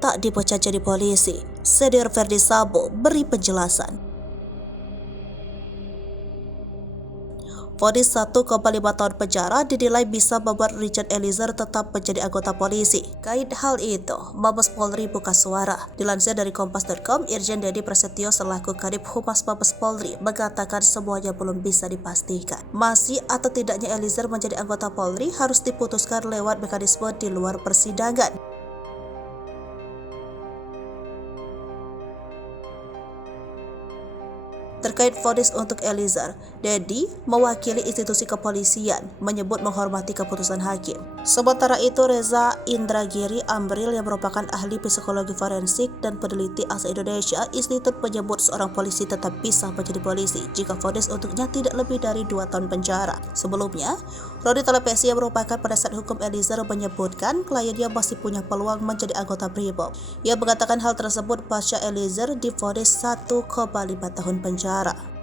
tak dipecat jadi polisi. Senior Verdi Sambo beri penjelasan. Vonis 1,5 tahun penjara dinilai bisa membuat Richard Eliezer tetap menjadi anggota polisi. Kait hal itu, Mabes Polri buka suara. Dilansir dari Kompas.com, Irjen Dedi Prasetyo selaku Kadif Humas Mabes Polri mengatakan semuanya belum bisa dipastikan. Masih atau tidaknya Eliezer menjadi anggota Polri harus diputuskan lewat mekanisme di luar persidangan. Terkait vonis untuk Eliezer, Dedi mewakili institusi kepolisian menyebut menghormati keputusan hakim. Sementara itu, Reza Indragiri Amril yang merupakan ahli psikologi forensik dan peneliti asal Indonesia Institut menyebut seorang polisi tetap bisa menjadi polisi jika vonis untuknya tidak lebih dari 2 tahun penjara. Sebelumnya, Rodi Telepesi yang merupakan penasihat hukum Eliezer menyebutkan kliennya masih punya peluang menjadi anggota Brimob. Ia mengatakan hal tersebut pasca Eliezer divonis 1,5 tahun penjara.